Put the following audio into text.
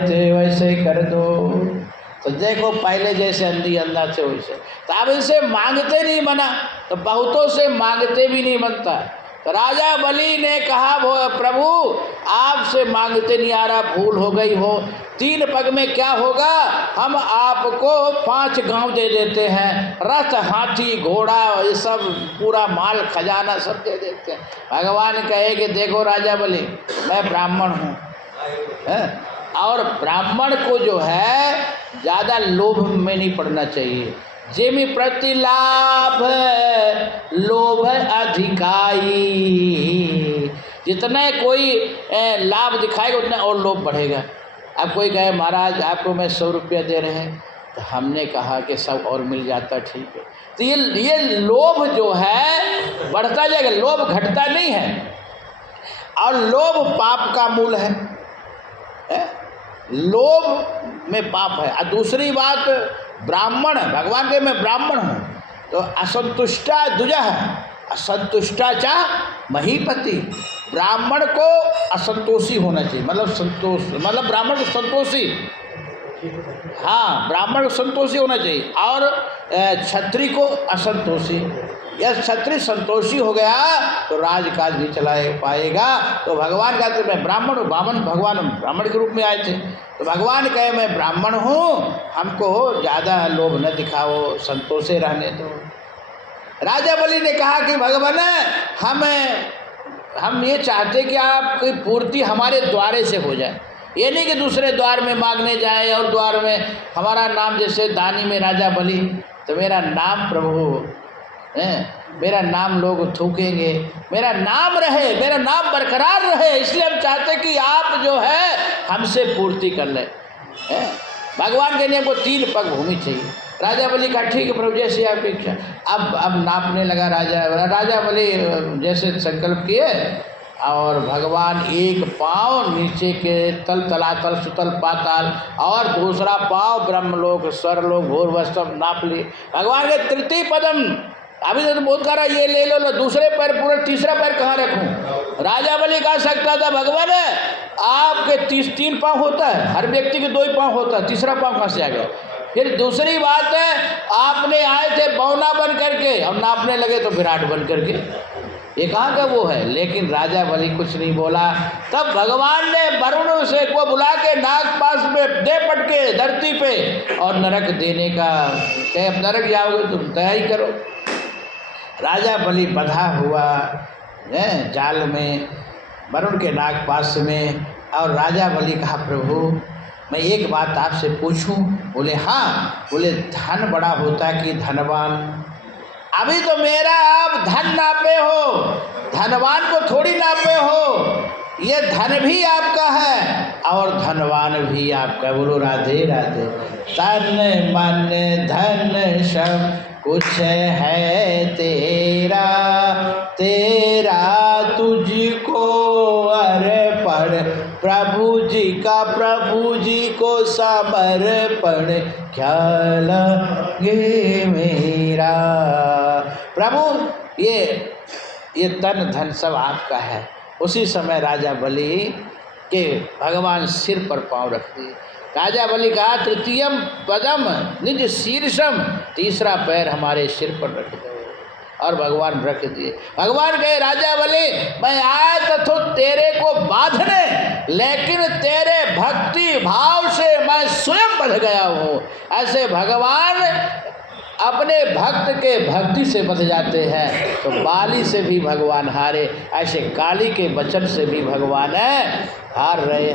थे वैसे ही कर दो। तो देखो पहले जैसे अंधी अंधा थे वैसे, तो अब इनसे मांगते नहीं बना, तो बहुतों से मांगते भी नहीं बनता। तो राजा बलि ने कहा वो प्रभु आपसे मांगते नहीं आ रहा, भूल हो गई हो, 3 पग में क्या होगा, हम आपको 5 गांव दे देते हैं, रथ हाथी घोड़ा ये सब पूरा माल खजाना सब दे देते हैं। भगवान कहे कि देखो राजा बलि मैं ब्राह्मण हूँ, और ब्राह्मण को जो है ज़्यादा लोभ में नहीं पड़ना चाहिए। जेमि प्रति लाभ लोभ अधिकाई, जितना कोई लाभ दिखाएगा उतना और लोभ बढ़ेगा। अब कोई कहे महाराज आपको मैं 100 रुपया दे रहे हैं, तो हमने कहा कि सब और मिल जाता ठीक है। तो ये लोभ जो है बढ़ता जाएगा, लोभ घटता नहीं है, और लोभ पाप का मूल है, लोभ में पाप है। और दूसरी बात ब्राह्मण, भगवान के मैं ब्राह्मण हूँ, तो असंतुष्टा दुजह असंतुष्टा चा महीपति, ब्राह्मण को असंतोषी होना चाहिए, मतलब संतोष मतलब ब्राह्मण को संतोषी, हाँ ब्राह्मण को संतोषी होना चाहिए, और क्षत्रिय को असंतोषी। यह क्षत्रिय संतोषी हो गया तो राजकाज भी चला पाएगा। तो भगवान कहते हैं मैं ब्राह्मण हूँ, भगवान ब्राह्मण के रूप में आए थे, तो भगवान कहे मैं ब्राह्मण हूँ, हमको ज़्यादा लोभ न दिखाओ, संतोषे रहने दो। राजा बलि ने कहा कि भगवान हम ये चाहते कि आपकी पूर्ति हमारे द्वारे से हो जाए, ये नहीं कि दूसरे द्वार में मांगने जाए, और द्वार में हमारा नाम जैसे दानी में राजा बलि, तो मेरा नाम प्रभु मेरा नाम लोग थूकेंगे, मेरा नाम रहे, मेरा नाम बरकरार रहे, इसलिए हम चाहते कि आप जो है हमसे पूर्ति कर लें। भगवान के नियम को 3 पग भूमि चाहिए। राजा बलि का ठीक है प्रभु जैसी आपकी इच्छा। अब नापने लगा राजा बलि जैसे संकल्प किए, और भगवान एक पाँव नीचे के तल तलातल सुतल पाताल, और दूसरा पाँव ब्रह्मलोक स्वरलोक भूर्भुव सब नाप लिए। भगवान के तृतीय पदम, अभी तो बोध कर रहा ये ले लो, दूसरे पैर पूरा, तीसरा पैर कहाँ रखूं। राजा बलि कह सकता था भगवान आपके 3 पाँव होता है, हर व्यक्ति के 2 ही पाँव होता है, तीसरा पाँव कहाँ से आ गया। फिर दूसरी बात है आपने आए थे बौना बन करके, हम नापने लगे तो विराट बन करके, ये कहाँ का वो है। लेकिन राजा बलि कुछ नहीं बोला। तब भगवान ने वरुण से को बुला के नाग पास में दे पटके धरती पे, और नरक देने का कहे अब नरक जाओगे तुम तैयारी करो। राजा बलि बंधा हुआ जाल में वरुण के नाग पास में, और राजा बलि कहा प्रभु मैं एक बात आपसे पूछूं। बोले हाँ। बोले धन बड़ा होता है कि धनवान? अभी तो मेरा आप धन नापे हो, धनवान को थोड़ी नापे हो, ये धन भी आपका है और धनवान भी आपका। बोलो राधे राधे। तन मन धन सब कुछ है तेरा, तेरा तुझको अर्पण, प्रभु जी का प्रभु जी को समर्पण, क्या लगे मेरा। प्रभु ये तन धन सब आपका है। उसी समय राजा बलि के भगवान सिर पर पांव रख दिए। राजा बलि कहा तृतीयम पदम निज शीर्षम, तीसरा पैर हमारे सिर पर रख दो, और भगवान रख दिए। भगवान कहे राजा बलि मैं आया तो तेरे को बांधने, लेकिन तेरे भक्ति भाव से मैं स्वयं बंध गया हूँ। ऐसे भगवान अपने भक्त के भक्ति से बंध जाते हैं, तो बाली से भी भगवान हारे, ऐसे काली के वचन से भी भगवान हार रहे।